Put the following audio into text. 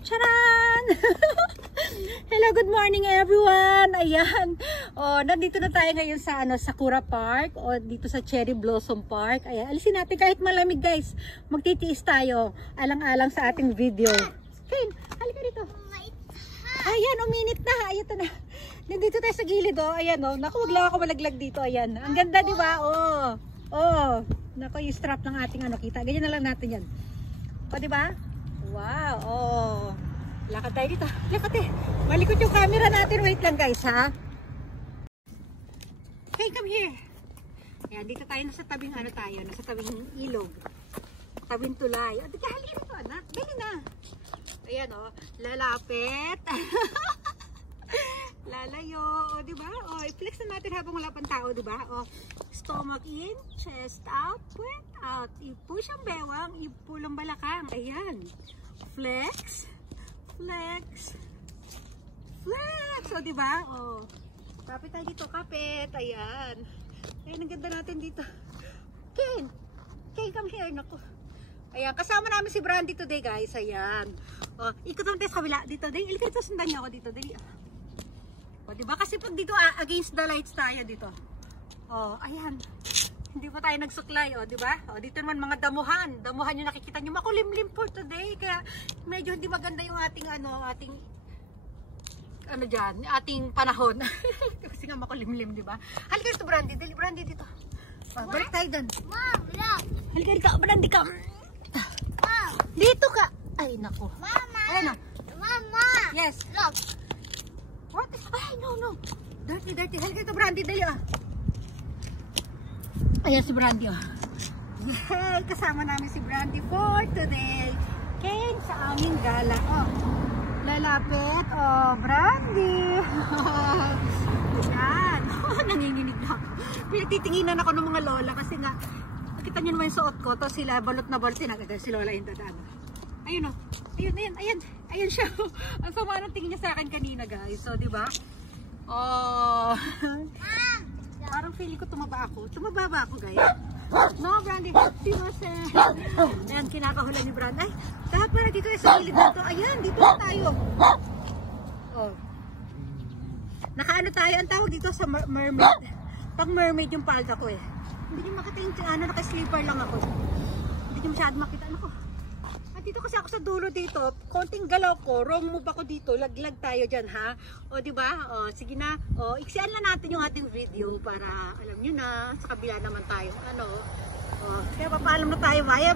Charan! Hello, good morning everyone. Ayan. Oh, nandito na tayo ngayon sa Sakura Park o dito sa Cherry Blossom Park. Ayan, alisin natin kahit malamig, guys. Magtitiis tayo alang-alang sa ating video. Kane, halika dito. Ayan, uminit na. Ayan na. Nandito tayo sa gilid, oh. Ayan, oh. Naku, wag lang ako malaglag dito. Ayan. Ang ganda, di ba? Oh. Oh. Naku, yung strap ng ating kita. Ganyan na lang natin yan. O, di ba? Wow, oh. Lakad tayo dito. Lakad eh. Malikot yung camera natin. Wait lang, guys, ha? Hey, come here. Ayan, dito tayo nasa tabing tayo. Nasa tabing ilog. Tabing tulay. O, halika dito, anak. Dali na. Ayan, oh. Lalapit. Lalayo. O, diba? O, i-flex na natin habang wala pang tao, diba? O, stomach in, chest out, breath out. I-push ang bewang, i-pull ang balakang. Ayan. Flex. Flex. Flex. O, diba? O, kapit tayo dito. Kapit. Ayan. Ayan, ang ganda natin dito. Ken. Ken, come here. Naku. Ayan, kasama namin si Brandy today, guys. Ayan. O, ikot naman tayo sa kabila. Dito, dali. Ilika ito, sundan niyo ako dito. Dali. O, diba? Kasi pag dito, against the lights tayo dito. O, ayan. Hindi pa tayo nagsuklay, o, diba? O, dito naman mga damuhan. Damuhan yung nakikita nyo. Makulimlim for today. Kaya, medyo hindi maganda yung ating, ating panahon. Kasi nga makulimlim, diba? Halika dito, Brandy. Dali, Brandy, dito. O, balik tayo dun. Mom, look. Halika dito, Brandy ka. Mom. Dito ka. Ay, naku. Mama. Ayan, o. Mama. Yes. Look. What? Ay, no, no. Dirty, dirty. Halika dito, Brandy. Dali, o. Ayan si Brandy, oh. Yay! Kasama namin si Brandy for today. Ken, sa aming gala, oh. Lalapit, oh, Brandy. Ayan. Oh, nanginginig na. Pinagtitinginan ako ng mga lola kasi nga, nakita nyo naman yung suot ko, to sila balot na balot, sinagad si lola yung dadaan. Ayun, oh. Ayun, ayan, ayan. Ayan siya. Ang sama ng tingin niya sa akin kanina, guys. So, di ba? Oh. Parang feeling ko tumaba ako. Tumaba ba ako, guys? No, Brandy. Ayan, kinakahulan ni Brandy. Ay, dapat pala dito sa gilid dito. Ayan, dito na tayo. Oh. Nakaano tayo. Ang tawag dito sa mermaid. Pag mermaid yung palda ko eh. Hindi nyo makita yung naka-sleeper lang ako. Hindi nyo masyado makita. Ano ko? At dito kasi ako sa dulo dito, konting galaw ko, wrong move ako dito, laglag tayo dyan, ha? O, diba? O, sige na. O, iksian na natin yung ating video para alam nyo na, sa kabila naman tayo, O, kaya papaalam na tayo, Maya.